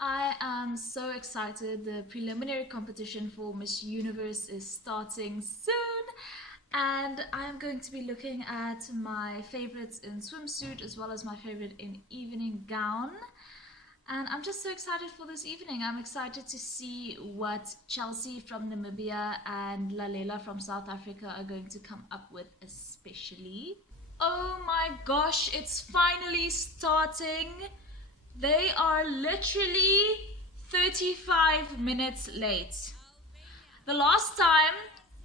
I am so excited. The preliminary competition for Miss Universe is starting soon, and I'm going to be looking at my favorites in swimsuit as well as my favorite in evening gown. And I'm just so excited for this evening. I'm excited to see what Chelsea from Namibia and Lalela from South Africa are going to come up with, especially. Oh my gosh, it's finally starting. They are literally 35 minutes late. The last time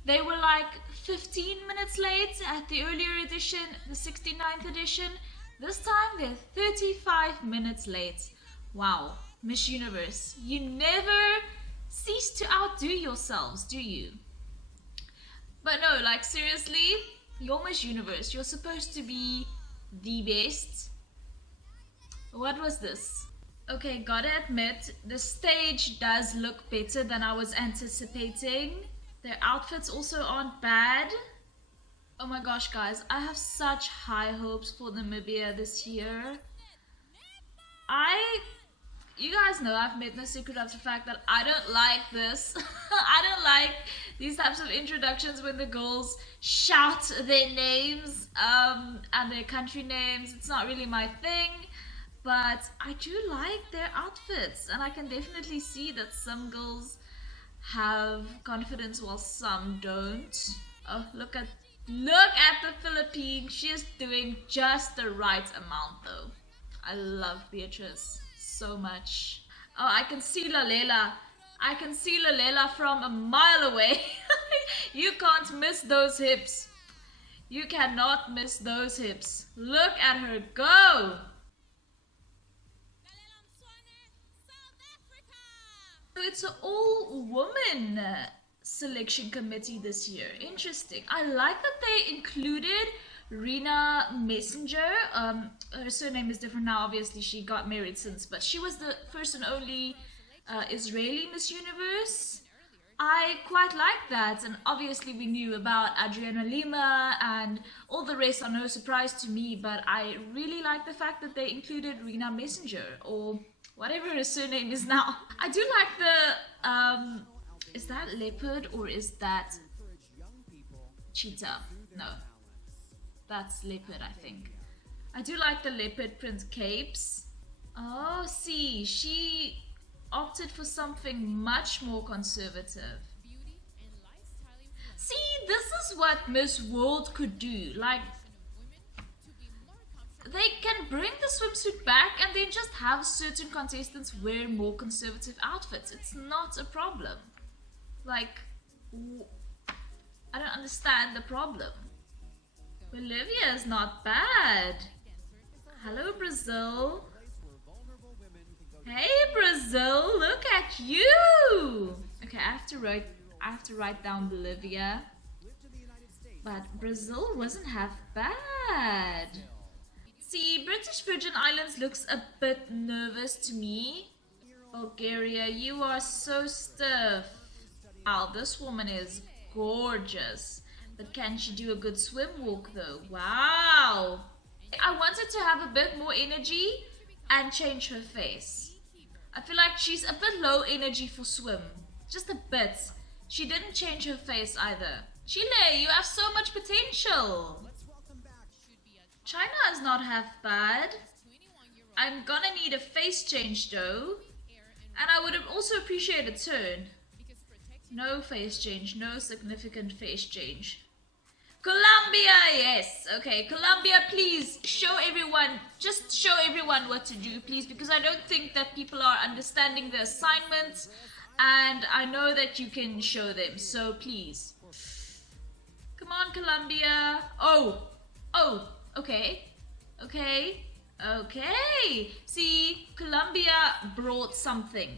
they were like 15 minutes late at the earlier edition, the 69th edition. This time they're 35 minutes late. Wow, Miss Universe, you never cease to outdo yourselves, do you? But no, like seriously, you're Miss Universe. You're supposed to be the best. What was this? Okay, gotta admit, the stage does look better than I was anticipating. Their outfits also aren't bad. Oh my gosh, guys, I have such high hopes for Namibia this year. You guys know I've made no secret of the fact that I don't like this. I don't like these types of introductions when the girls shout their names and their country names. It's not really my thing. But I do like their outfits, and I can definitely see that some girls have confidence while some don't. Oh, look at the Philippine. She is doing just the right amount though. I love Beatrice so much. Oh, I can see Lalela. I can see Lalela from a mile away. You can't miss those hips. You cannot miss those hips. Look at her go. So it's an all-woman selection committee this year. Interesting. I like that they included Rena Messenger. Her surname is different now, obviously she got married since, but she was the first and only Israeli Miss Universe. I quite like that, and obviously we knew about Adriana Lima and all the rest are no surprise to me, but I really like the fact that they included Rena Messenger, or whatever her surname is now. I do like the, is that leopard or is that cheetah? No, that's leopard, I think. I do like the leopard print capes. Oh, see, she opted for something much more conservative. See, this is what Miss World could do. Like, they can bring the swimsuit back and then just have certain contestants wear more conservative outfits. It's not a problem. Like, I don't understand the problem. Bolivia is not bad. Hello, Brazil. Hey, Brazil, look at you. Okay, I have to write down Bolivia. But Brazil wasn't half bad. See, British Virgin Islands looks a bit nervous to me. Bulgaria, you are so stiff. Wow, this woman is gorgeous. But can she do a good swim walk though? Wow. I wanted to have a bit more energy and change her face. I feel like she's a bit low energy for swim. Just a bit. She didn't change her face either. Chile, you have so much potential. China is not half bad. I'm gonna need a face change though. And I would have also appreciated a turn. No face change, no significant face change. Colombia, yes. Okay, Colombia, please show everyone, just show everyone what to do, please, because I don't think that people are understanding the assignment, and I know that you can show them, so please. Come on, Colombia. Oh, okay. See, Colombia brought something.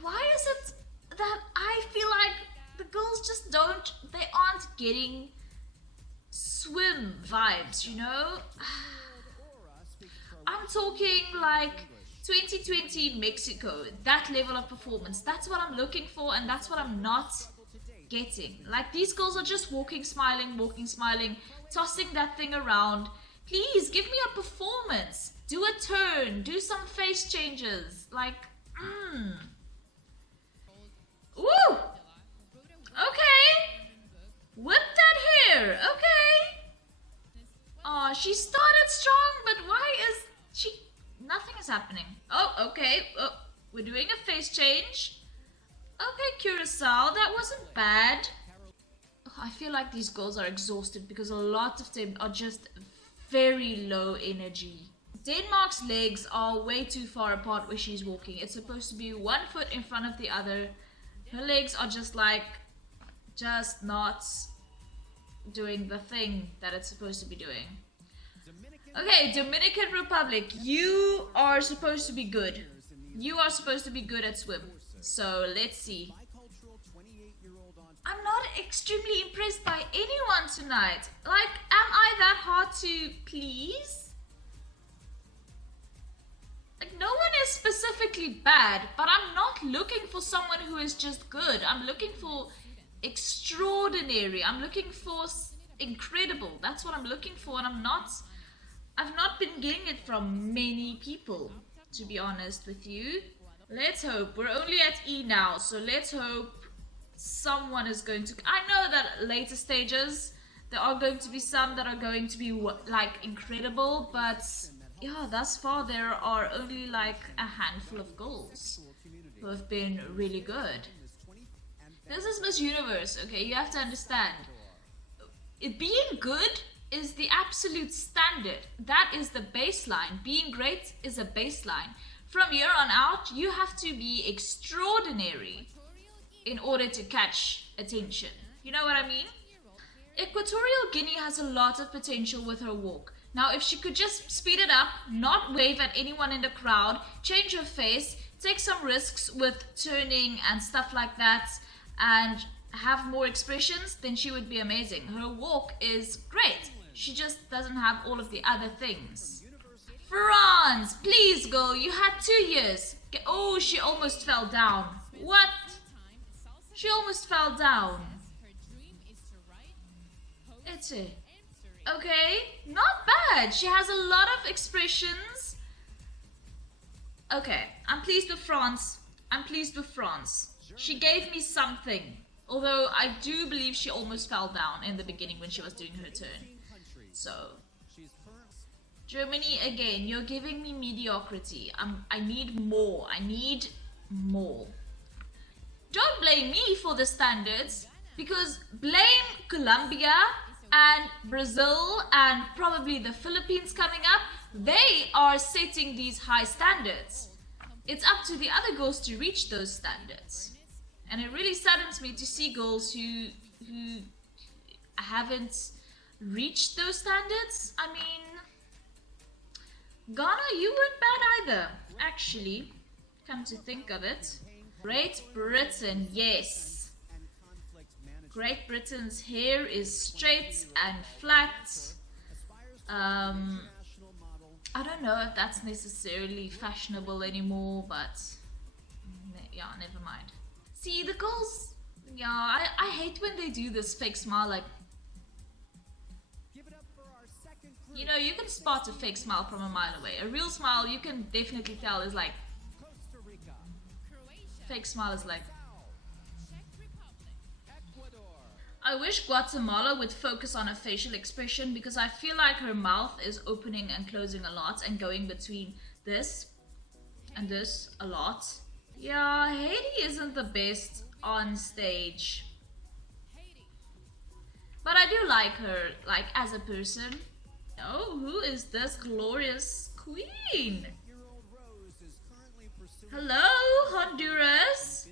Why is it that I feel like the girls just they aren't getting swim vibes, you know? I'm talking like 2020 Mexico, that level of performance. That's what I'm looking for, and that's what I'm not getting. Like, these girls are just walking, smiling, tossing that thing around. Please give me a performance. Do a turn, do some face changes. Like, Mm. Woo! Okay. Whip that hair. Okay. Oh, she started strong, but why is she... Nothing is happening. Oh, okay. Oh, we're doing a face change. Okay, Curacao, that wasn't bad. Oh, I feel like these girls are exhausted because a lot of them are just very low energy. Denmark's legs are way too far apart where she's walking. It's supposed to be 1 foot in front of the other. Her legs are just not doing the thing that it's supposed to be doing. Okay, Dominican Republic, you are supposed to be good. You are supposed to be good at swim. So let's see. I'm not extremely impressed by anyone tonight. Like, am I that hard to please? Like, no one is specifically bad, but I'm not looking for someone who is just good. I'm looking for extraordinary. I'm looking for incredible. That's what I'm looking for, and I've not been getting it from many people, to be honest with you. Let's hope. We're only at E now, so let's hope someone is going to... I know that later stages, there are going to be some that are going to be, like, incredible, but yeah, thus far there are only, like, a handful of girls who have been really good. This is Miss Universe, okay? You have to understand. It being good is the absolute standard. That is the baseline. Being great is a baseline. From here on out, you have to be extraordinary in order to catch attention. You know what I mean? Equatorial Guinea has a lot of potential with her walk. Now, if she could just speed it up, not wave at anyone in the crowd, change her face, take some risks with turning and stuff like that, and have more expressions, then she would be amazing. Her walk is great. She just doesn't have all of the other things. France, please girl, you had 2 years. Oh, she almost fell down. What? She almost fell down. It's it. Okay, not bad. She has a lot of expressions. Okay, I'm pleased with France. I'm pleased with France. She gave me something. Although I do believe she almost fell down in the beginning when she was doing her turn. So, Germany, again, you're giving me mediocrity. I need more. I need more. Don't blame me for the standards, because blame Colombia and Brazil and probably the Philippines coming up. They are setting these high standards. It's up to the other girls to reach those standards. And it really saddens me to see girls who haven't reached those standards. I mean, Ghana, you weren't bad either, actually, come to think of it. Great Britain, yes. Great Britain's hair is straight and flat. I don't know if that's necessarily fashionable anymore, but yeah, never mind. See, the girls, yeah, I hate when they do this fake smile, like, you know, you can spot a fake smile from a mile away. A real smile, you can definitely tell is like, fake smile is like. I wish Guatemala would focus on her facial expression, because I feel like her mouth is opening and closing a lot and going between this and this a lot. Yeah, Haiti isn't the best on stage. But I do like her, like, as a person. Oh, who is this glorious queen? Hello, Honduras.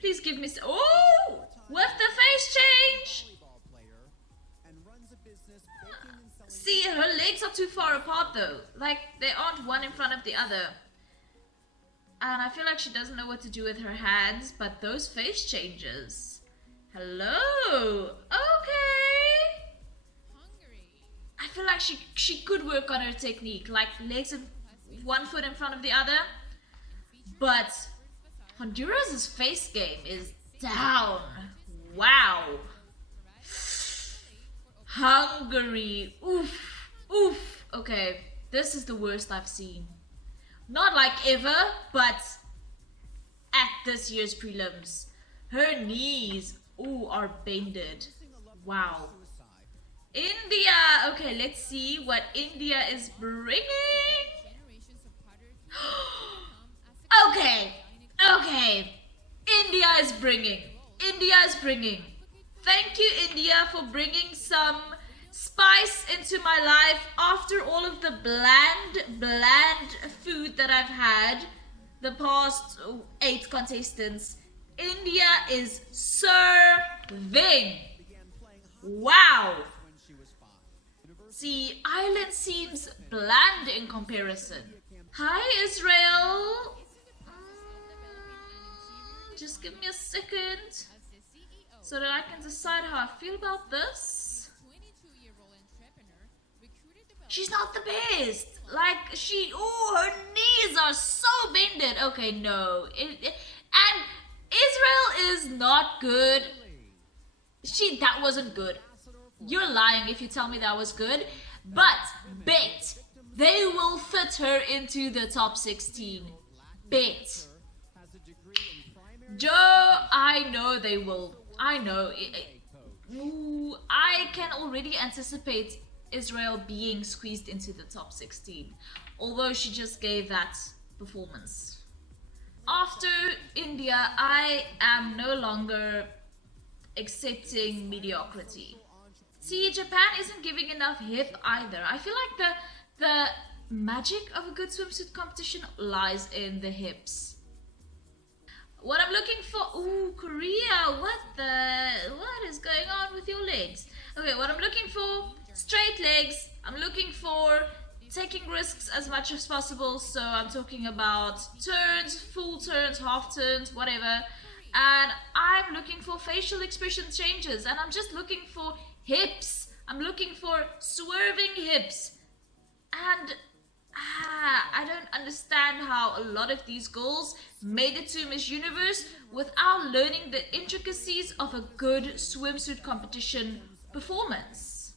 Please give me... Oh! With the face change! See, her legs are too far apart though. Like, they aren't one in front of the other. And I feel like she doesn't know what to do with her hands, but those face changes. Hello! Okay! I feel like she could work on her technique, like legs in 1 foot in front of the other. But Honduras' face game is down. Wow. Hungary. Oof. Oof. Okay, this is the worst I've seen. Not like ever, but at this year's prelims. Her knees, ooh, are bended. Wow. India. Okay, let's see what India is bringing. Okay. India is bringing. Thank you, India, for bringing some spice into my life after all of the bland food that I've had the past 8 contestants. India is serving. Wow. See, Ireland seems bland in comparison. Hi, Israel. Just give me a second so that I can decide how I feel about this. She's not the best. Like, her knees are so bended. Okay, no. And Israel is not good. That wasn't good. You're lying if you tell me that was good. But, bet, they will fit her into the top 16. Bet. Joe, I know they will. I know. I can already anticipate Israel being squeezed into the top 16. Although she just gave that performance. After India, I am no longer accepting mediocrity. See, Japan isn't giving enough hip either. I feel like the magic of a good swimsuit competition lies in the hips. What I'm looking for... Ooh, Korea, what is going on with your legs? Okay, what I'm looking for, straight legs. I'm looking for taking risks as much as possible. So I'm talking about turns, full turns, half turns, whatever. And I'm looking for facial expression changes. And I'm just looking for hips. I'm looking for swerving hips. And I don't understand how a lot of these girls made it to Miss Universe without learning the intricacies of a good swimsuit competition performance.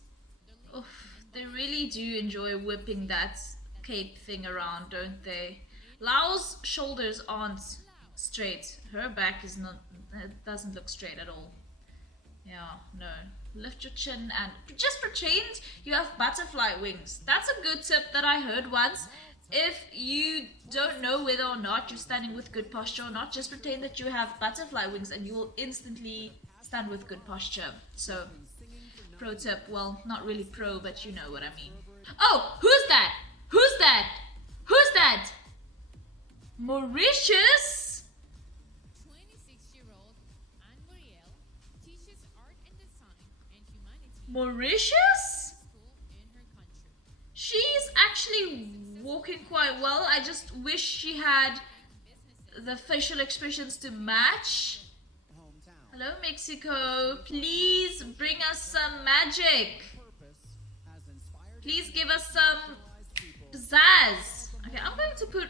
Oof, they really do enjoy whipping that cape thing around, don't they? Lao's shoulders aren't straight. Her back is not, it doesn't look straight at all. Yeah, no. Lift your chin and just pretend you have butterfly wings. That's a good tip that I heard once. If you don't know whether or not you're standing with good posture or not, just pretend that you have butterfly wings and you will instantly stand with good posture. So, pro tip. Well, not really pro, but you know what I mean. Oh, who's that? Who's that? Who's that? Mauritius? Mauritius? She's actually walking quite well. I just wish she had the facial expressions to match. Hello, Mexico. Please bring us some magic. Please give us some pizzazz. Okay, I'm going to put,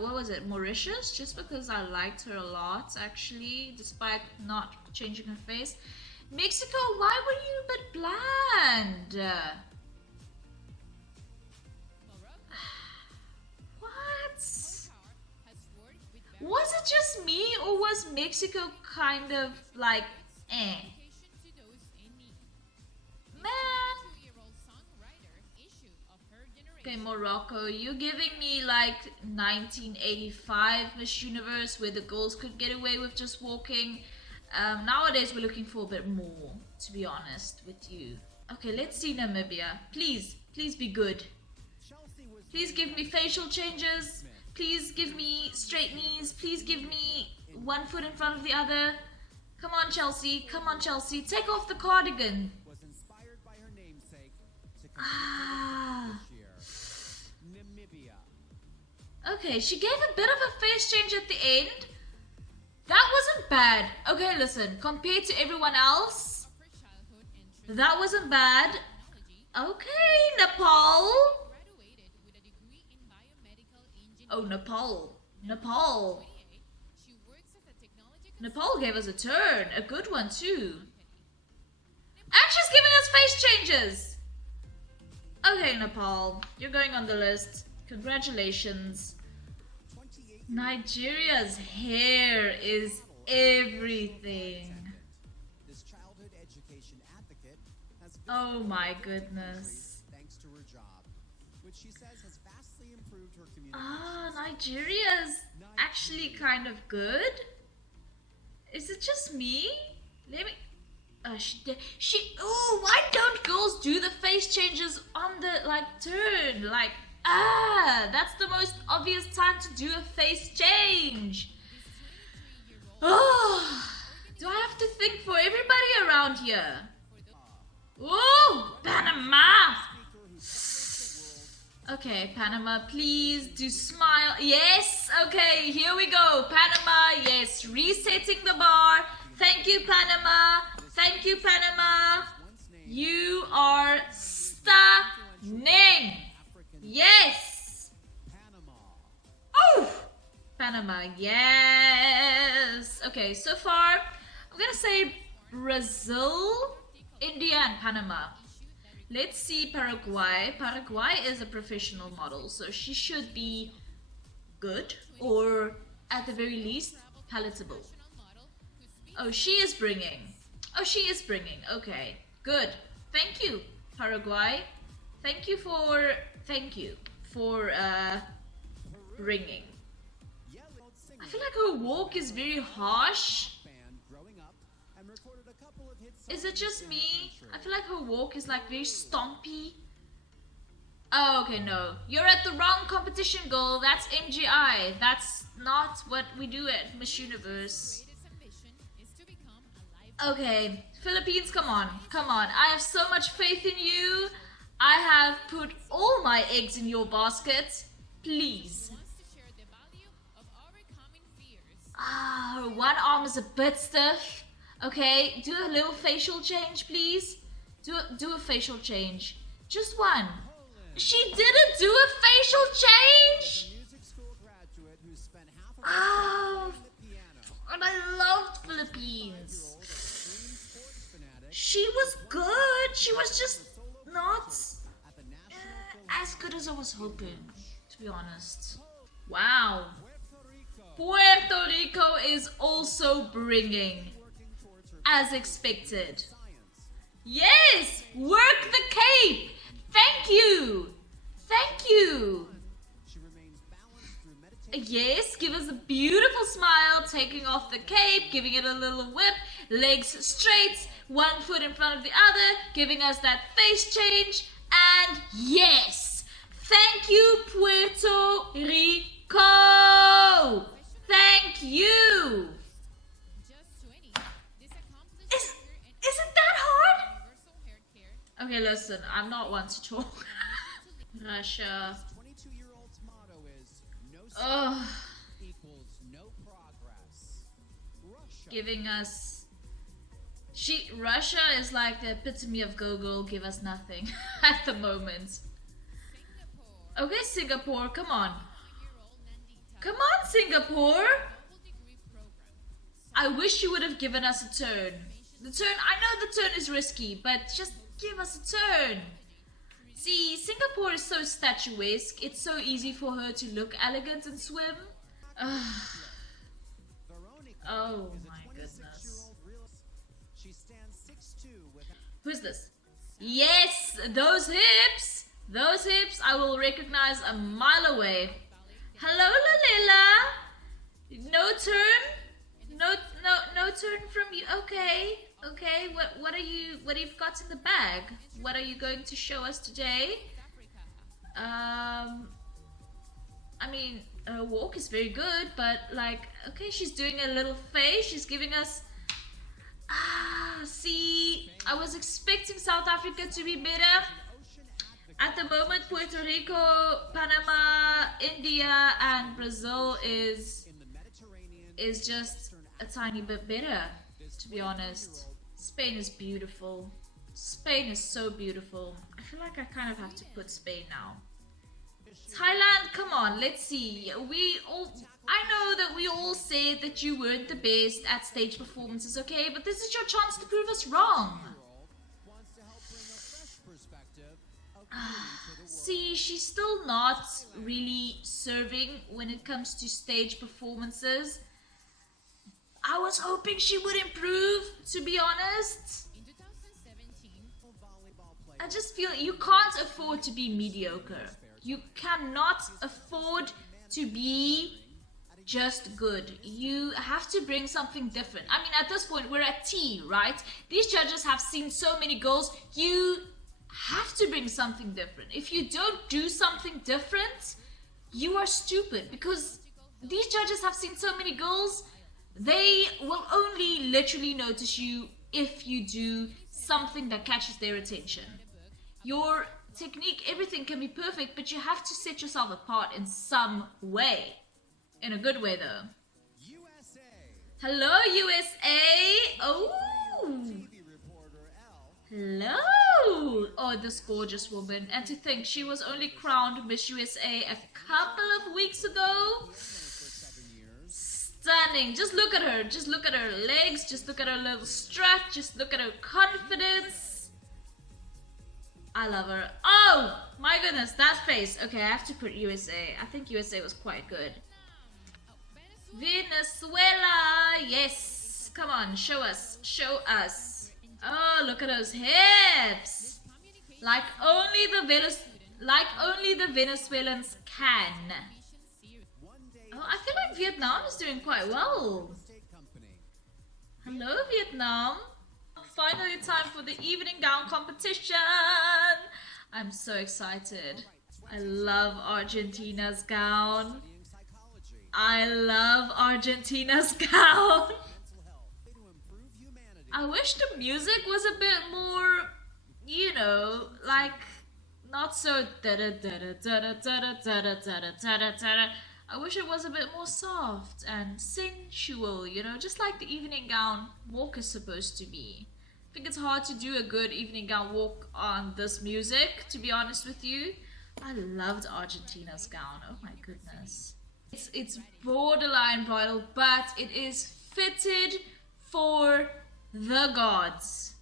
what was it, Mauritius? Just because I liked her a lot, actually, despite not changing her face. Mexico, why were you a bit bland? What? Was it just me, or was Mexico kind of like, eh? Man. Okay, Morocco, you're giving me like 1985 Miss Universe where the girls could get away with just walking. Nowadays we're looking for a bit more, to be honest with you. Okay, let's see Namibia. Please be good. Please give me facial changes. Please give me straight knees. Please give me one foot in front of the other. Come on, Chelsea. Come on, Chelsea. Take off the cardigan. Okay, she gave a bit of a face change at the end. That wasn't bad. Okay, listen. Compared to everyone else, that wasn't bad. Okay, Nepal. Oh, Nepal. Nepal gave us a turn. A good one, too. And she's giving us face changes. Okay, Nepal. You're going on the list. Congratulations. Nigeria's hair is everything. This childhood education advocate has Oh my goodness. thanks to her job, which she says has vastly improved her communication. Ah, Nigeria's actually kind of good. Is it just me? Let me. Oh, why don't girls do the face changes on the turn? That's the most obvious time to do a face change. Oh, do I have to think for everybody around here? Oh, Panama. Okay, Panama, please do smile. Yes, okay, here we go. Panama, yes, resetting the bar. Thank you, Panama. Thank you, Panama. You are stunning. Yes. Oh, Panama, yes. Okay, so far, I'm gonna say Brazil, India, and Panama. Let's see Paraguay. Paraguay is a professional model, so she should be good, or at the very least, palatable. Oh, she is bringing. Oh, she is bringing. Okay, good. Thank you, Paraguay. Thank you for bringing. I feel like her walk is very harsh. Is it just me? I feel like her walk is very stompy. Oh, okay, no. You're at the wrong competition, girl. That's MGI. That's not what we do at Miss Universe. Okay, Philippines, come on. Come on. I have so much faith in you. I have put all my eggs in your basket. Please. Ah, her one arm is a bit stiff. Okay, do a little facial change, please. Do a facial change. Just one. She didn't do a facial change? Oh, and I loved Philippines. She was good. She was just not as good as I was hoping, to be honest. Wow. Puerto Rico is also bringing. As expected. Yes! Work the cape! Thank you! Thank you! Yes, give us a beautiful smile, taking off the cape, giving it a little whip, legs straight, one foot in front of the other, giving us that face change, and yes! Thank you, Puerto Rico! Thank you! Is it that hard? Okay, listen, I'm not one to talk. Russia. Oh. Giving us... Russia is like the epitome of go-go, give us nothing at the moment. Okay, Singapore, come on. Come on, Singapore! I wish you would have given us a turn. The turn, I know the turn is risky, but just give us a turn. See, Singapore is so statuesque, it's so easy for her to look elegant and swim. Oh my goodness. Who's this? Yes, those hips! Those hips I will recognize a mile away. Hello, Lalila! No turn? No turn from you. Okay. What have you got in the bag? What are you going to show us today? I mean, her walk is very good, but okay, she's doing a little face. She's giving us. See, I was expecting South Africa to be better. At the moment, Puerto Rico, Panama, India, and Brazil is just a tiny bit better, to be honest. Spain is beautiful. Spain is so beautiful. I feel like I kind of have to put Spain now. Thailand, come on, let's see. I know that we all said that you weren't the best at stage performances, okay? But this is your chance to prove us wrong. See, she's still not really serving when it comes to stage performances. I was hoping she would improve, to be honest. I just feel you can't afford to be mediocre. You cannot afford to be just good. You have to bring something different. I mean, at this point, we're at T, right? These judges have seen so many girls. You have to bring something different. If you don't do something different, you are stupid, because these judges have seen so many girls. They will only literally notice you if you do something that catches their attention. Your technique, everything can be perfect, but you have to set yourself apart in some way. In a good way, though. USA. Hello, USA! Oh! TV reporter L. Hello! Oh, this gorgeous woman. And to think, she was only crowned Miss USA a couple of weeks ago. For 7 years. Stunning. Just look at her. Just look at her legs. Just look at her little strut. Just look at her confidence. I love her. Oh! My goodness, that face. Okay, I have to put USA. I think USA was quite good. Venezuela! Yes! Come on, show us. Show us. Oh, look at those hips! Like only the Venezuelans can. Oh, I feel like Vietnam is doing quite well. Hello, Vietnam. Finally time for the evening gown competition. I'm so excited. I love Argentina's gown. I love Argentina's gown. I wish the music was a bit more, you know, like not so I wish it was a bit more soft and sensual, you know, just like the evening gown walk is supposed to be. I think it's hard to do a good evening gown walk on this music, to be honest with you. I loved Argentina's gown. Oh my goodness. It's borderline bridal, but it is fitted for the gods.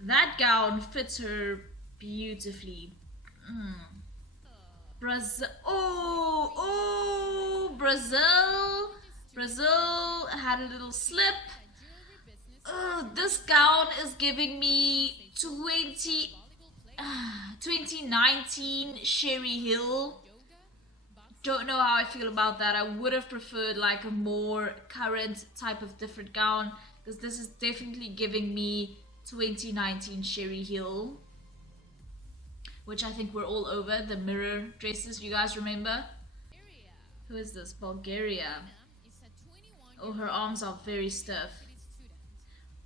That gown fits her beautifully. Brazil. Oh, Brazil. Brazil had a little slip. This gown is giving me 2019 Sherry Hill. Don't know how I feel about that. I would have preferred like a more current type of different gown, because this is definitely giving me 2019 Sherry Hill, which I think we're all over. The mirror dresses, you guys remember? Who is this? Bulgaria. Oh, her arms are very stiff.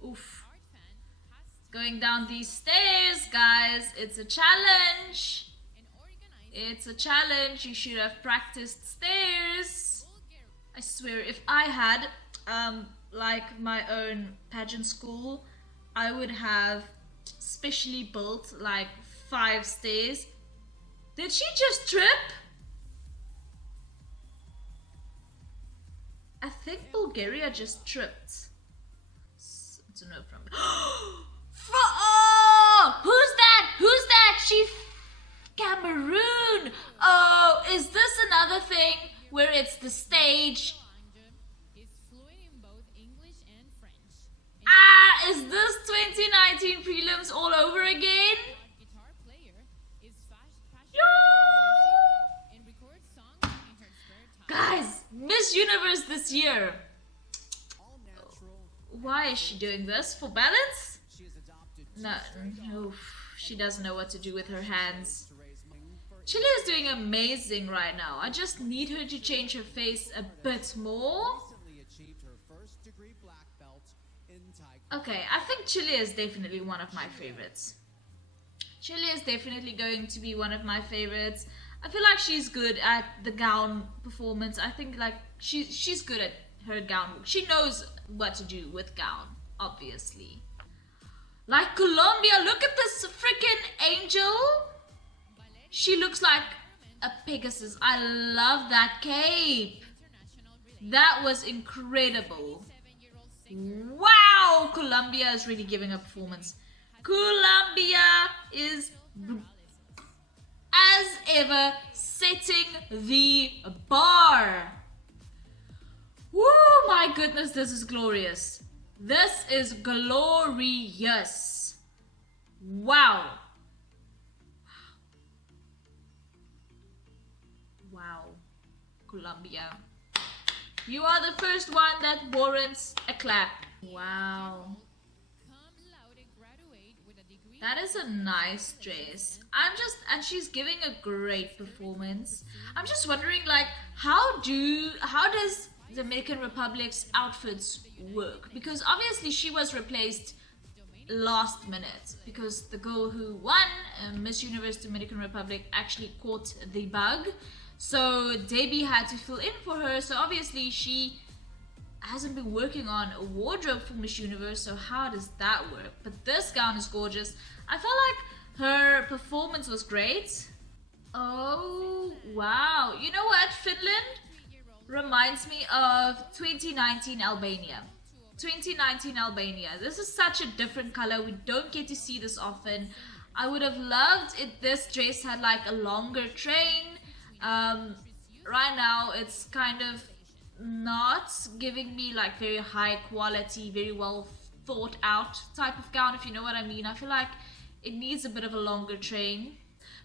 Oof. Going down these stairs, guys. It's a challenge. It's a challenge. You should have practiced stairs. I swear, if I had like my own pageant school, I would have specially built like 5 stairs. Did she just trip? I think Bulgaria just tripped. It's a no from. Oh, who's that? Who's that? She Cameroon. Oh, is this another thing where it's the stage? Ah, is this 2019 prelims all over again? Guys, Miss Universe this year. Why is she doing this? For balance? No, she doesn't know what to do with her hands. Chile is doing amazing right now. I just need her to change her face a bit more. Okay, I think Chile is definitely one of my favorites. Chile is definitely going to be one of my favorites. I feel like she's good at the gown performance. I think like she's good at her gown. She knows what to do with gown, obviously. Like Colombia, look at this freaking angel. She looks like a Pegasus. I love that cape. That was incredible. Wow, Colombia is really giving a performance. Colombia is... as ever, setting the bar. Woo, my goodness, this is glorious. This is glorious. Wow. Wow. Colombia. You are the first one that warrants a clap. Wow. That is a nice dress. And she's giving a great performance. I'm just wondering, like, how does the Dominican Republic's outfits work? Because obviously she was replaced last minute because the girl who won Miss Universe Dominican Republic actually caught the bug. So Debbie had to fill in for her. So obviously she hasn't been working on a wardrobe for Miss Universe. So how does that work? But this gown is gorgeous. I felt like her performance was great. Oh, wow. You know what? Finland reminds me of 2019 Albania. 2019 Albania. This is such a different color. We don't get to see this often. I would have loved it. This dress had like a longer train. Right now it's kind of not giving me like very high quality, very well thought out type of gown, if you know what I mean. I feel like it needs a bit of a longer train.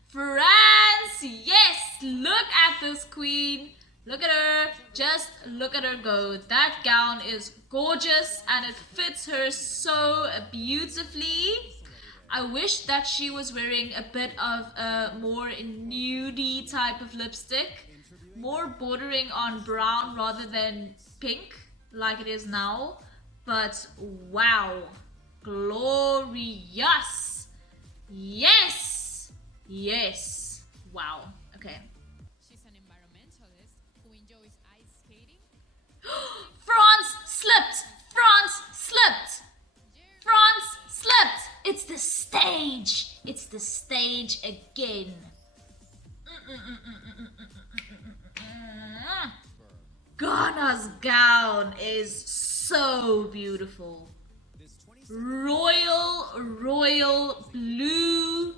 France, yes, look at this queen. Look at her, just look at her go. That gown is gorgeous and it fits her so beautifully. I wish that she was wearing a bit of a more nudie type of lipstick, more bordering on brown rather than pink like it is now. But wow, glorious. Yes, yes, wow. Okay. France slipped! France slipped! France slipped! It's the stage! It's the stage again. Ghana's gown is so beautiful. Royal blue.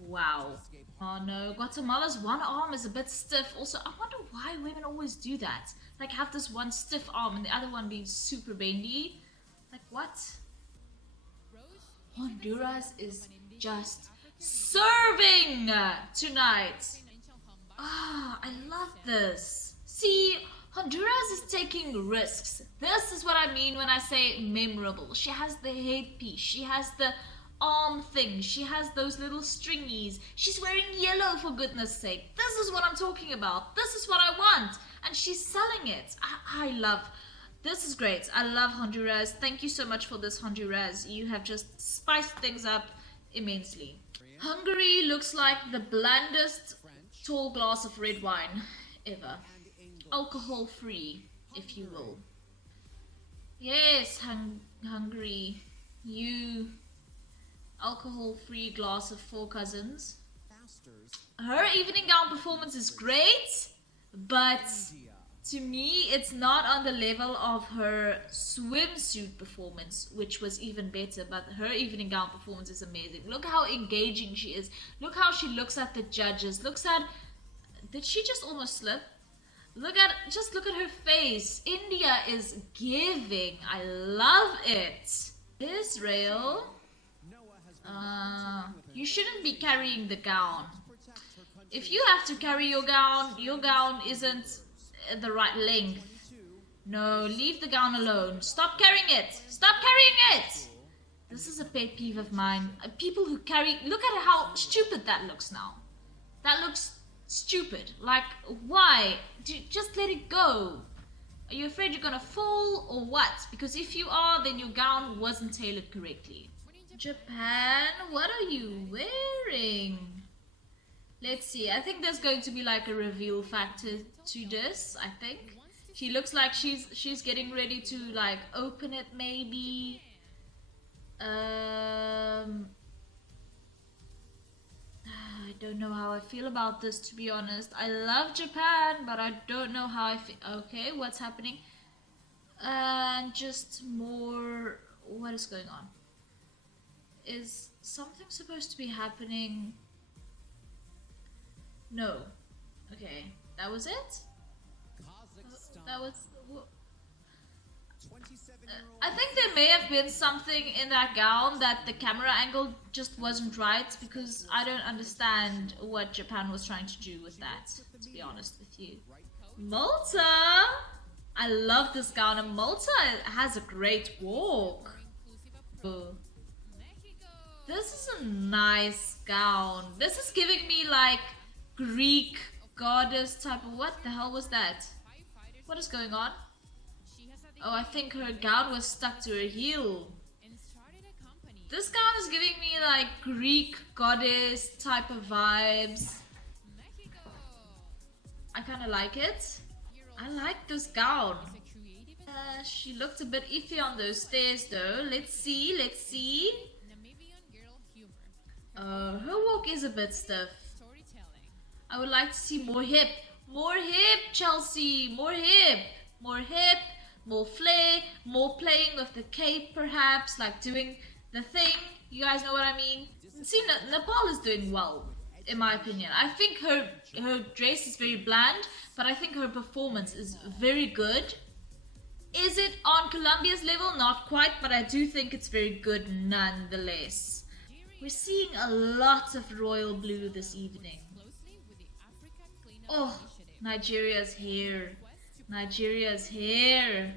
Wow. Oh no, Guatemala's one arm is a bit stiff. Also, I wonder why women always do that. Like have this one stiff arm and the other one being super bendy. Like what? Honduras is just serving tonight. Ah, I love this. See, Honduras is taking risks. This is what I mean when I say memorable. She has the headpiece. She has the arm thing. She has those little stringies. She's wearing yellow, for goodness sake. This is what I'm talking about. This is what I want. And she's selling it. I love. This is great. I love Honduras. Thank you so much for this, Honduras. You have just spiced things up immensely. Hungary looks like the blandest tall glass of red wine ever. Alcohol free, if you will. Yes, Hungary. You alcohol-free glass of Four Cousins. Her evening gown performance is great, but to me it's not on the level of her swimsuit performance, which was even better. But her evening gown performance is amazing. Look how engaging she is. Look how she looks at the judges. Looks at... Did she just almost slip? Just look at her face. India is giving. I love it. Israel... you shouldn't be carrying the gown. If you have to carry your gown isn't the right length. No, leave the gown alone. Stop carrying it. Stop carrying it. This is a pet peeve of mine. People who carry... Look at how stupid that looks now. That looks stupid. Like, why? Just let it go. Are you afraid you're gonna fall or what? Because if you are, then your gown wasn't tailored correctly. Japan, what are you wearing? Let's see. I think there's going to be like a reveal factor to this. I think she looks like she's getting ready to like open it maybe. I don't know how I feel about this, to be honest. I love Japan, but I don't know how I feel. Okay, what's happening? And just more. What is going on? Is something's supposed to be happening. No. Okay, that was it? Kazakhstan. That was... 27-year-old. I think there may have been something in that gown that the camera angle just wasn't right, because I don't understand what Japan was trying to do with that, to be honest with you. Malta! I love this gown, and Malta has a great walk. Oh. This is a nice gown. This is giving me like Greek goddess type of... What the hell was that? What is going on? Oh, I think her gown was stuck to her heel. This gown is giving me like Greek goddess type of vibes. I kind of like it. I like this gown. She looked a bit iffy on those stairs though. Let's see, let's see. Her walk is a bit stiff. I would like to see more hip. More hip, Chelsea. More hip. More hip. More flair. More playing with the cape perhaps. Like doing the thing. You guys know what I mean? See, Nepal is doing well, in my opinion. I think her dress is very bland, but I think her performance is very good. Is it on Colombia's level? Not quite, but I do think it's very good nonetheless. We're seeing a lot of royal blue this evening. Oh, Nigeria's hair. Nigeria's hair.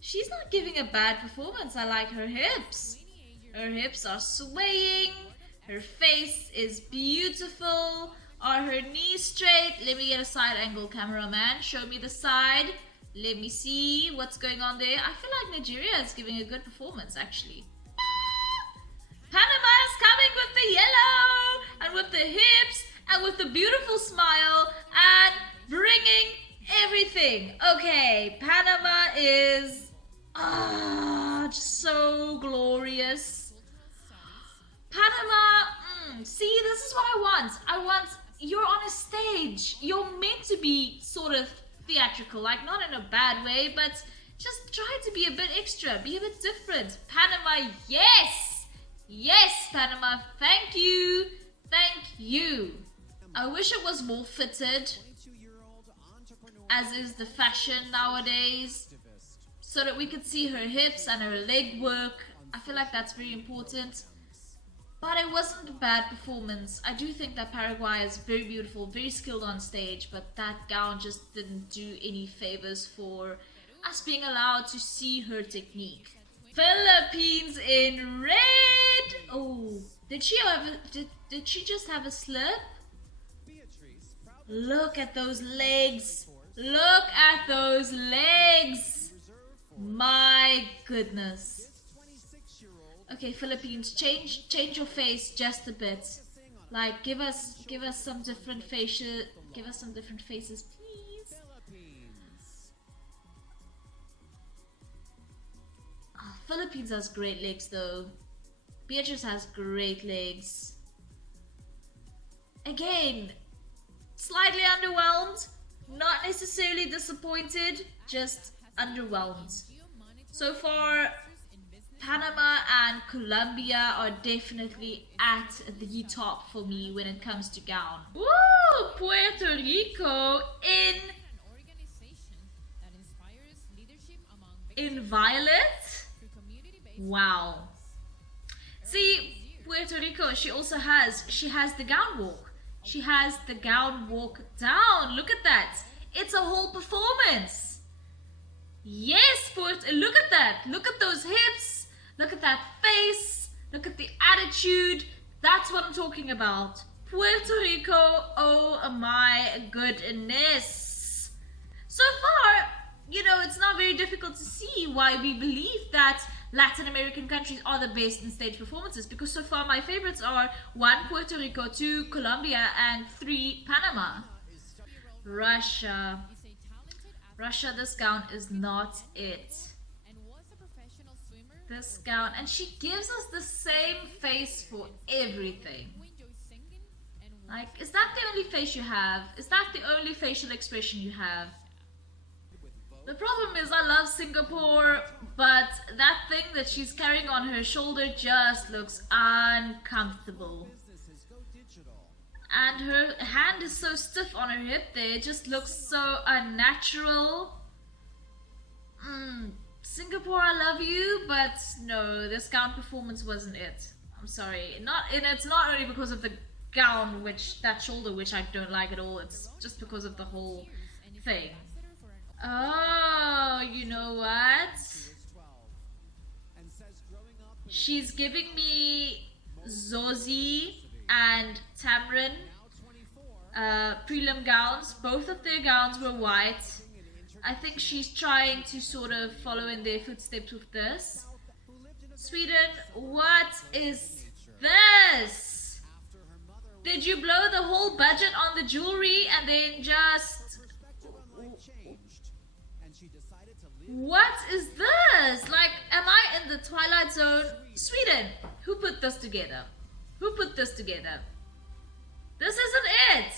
She's not giving a bad performance. I like her hips. Her hips are swaying. Her face is beautiful. Are her knees straight? Let me get a side angle, cameraman. Show me the side. Let me see what's going on there. I feel like Nigeria is giving a good performance, actually. Panama is coming with the yellow and with the hips and with the beautiful smile and bringing everything. Okay, Panama is just so glorious. Panama, see, this is what I want. You're on a stage. You're meant to be sort of theatrical, like not in a bad way, but just try to be a bit extra, be a bit different. Panama, yes! Yes, Panama, thank you. Thank you. I wish it was more fitted, as is the fashion nowadays, so that we could see her hips and her leg work. I feel like that's very important. But it wasn't a bad performance. I do think that Paraguay is very beautiful, very skilled on stage, but that gown just didn't do any favors for us being allowed to see her technique. Philippines in red! Oh, did she just have a slip? Look at those legs. Look at those legs. My goodness. Okay, Philippines, change your face just a bit. Like, give us some different faces. Give us some different faces, please. Oh, Philippines has great legs, though. Beatrice has great legs. Again, slightly underwhelmed. Not necessarily disappointed, just underwhelmed. So far, Panama and Colombia are definitely at the top for me when it comes to gown. Woo! Puerto Rico in violet? Wow. See, Puerto Rico, she has the gown walk. She has the gown walk down. Look at that. It's a whole performance. Yes, Puerto, look at that. Look at those hips. Look at that face. Look at the attitude. That's what I'm talking about. Puerto Rico, oh my goodness. So far, you know, it's not very difficult to see why we believe that Latin American countries are the best in stage performances, because so far my favorites are 1, Puerto Rico, 2, Colombia, and 3, Panama. Russia, this gown is not it. This gown, and she gives us the same face for everything. Like, is that the only face you have? Is that the only facial expression you have? The problem is I love Singapore, but that thing that she's carrying on her shoulder just looks uncomfortable. Businesses go digital. And her hand is so stiff on her hip there, it just looks so unnatural. Singapore, I love you, but no, this gown performance wasn't it. I'm sorry. It's not only because of the gown, that shoulder, which I don't like at all. It's just because of the whole thing. Oh, you know what? Is 12 and says growing up in a She's giving me Zozie and Tamrin now 24 prelim gowns. Both of their gowns were white. I think she's trying to sort of follow in their footsteps with this. who lived in a Sweden, what is this? after her mother Did you blow the whole budget on the jewelry and then just... perspective on life changed and she decided to live What is this? Like, am I in the Twilight Zone? Sweden, who put this together? Who put this together? This isn't it.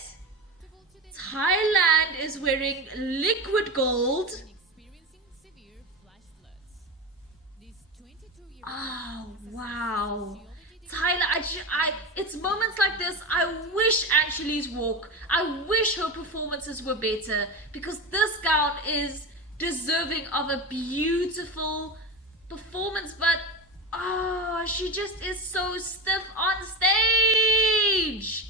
Thailand is wearing liquid gold. Experiencing severe flash floods. This 22-year-old Oh, wow. Thailand, it's moments like this, I wish Angeli's walk, I wish her performances were better, because this gown is deserving of a beautiful performance, but oh, she just is so stiff on stage.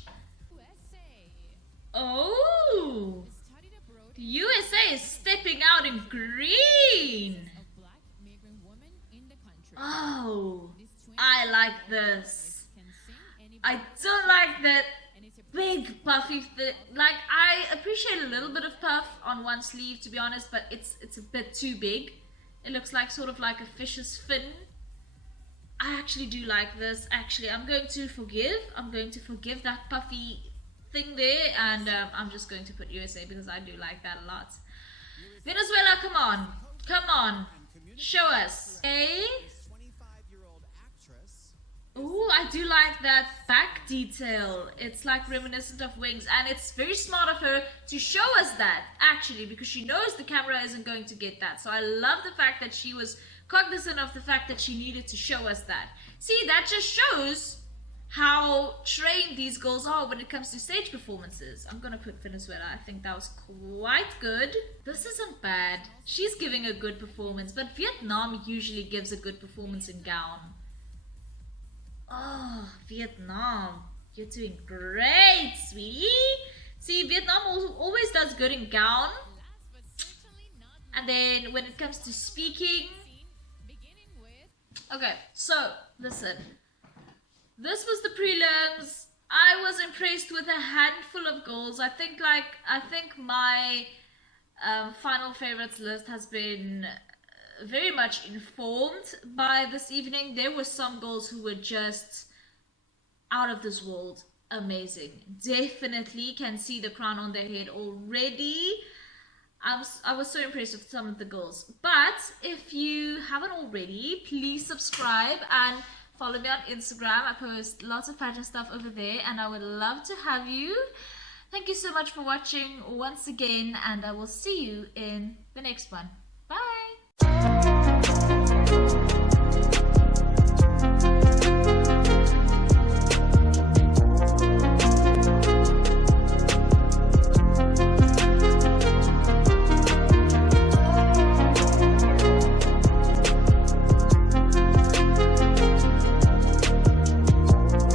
USA Oh, studied abroad the USA is stepping out in green. of black migrant women in the country. Oh, This 20 I like this. can sing any I don't like that and it's a big puffy thing. Like, I appreciate a little bit of puff on one sleeve, to be honest, but it's a bit too big. It looks like sort of like a fish's fin. I actually do like this. Actually, I'm going to forgive that puffy thing there, and I'm just going to put USA because I do like that a lot. Venezuela, come on, show us. Okay. 25-year-old actress Ooh, I do like that back detail. It's like reminiscent of Wings, and it's very smart of her to show us that, actually, because she knows the camera isn't going to get that. So I love the fact that she was cognizant of the fact that she needed to show us that. See, that just shows how trained these girls are when it comes to stage performances. I'm gonna put Venezuela. I think that was quite good. This isn't bad. She's giving a good performance, but Vietnam usually gives a good performance in gown. Oh, Vietnam, you're doing great, sweetie. See, Vietnam always does good in gown, last but certainly not and then when it comes to speaking, beginning with okay, so listen. This was the prelims. I was impressed with a handful of goals. I think my final favorites list has been very much informed by this evening. There were some goals who were just out of this world amazing. Definitely can see the crown on their head already. I was so impressed with some of the goals. But if you haven't already, please subscribe and follow me on Instagram. I post lots of pageant stuff over there, and I would love to have you. Thank you so much for watching once again, and I will see you in the next one. Bye!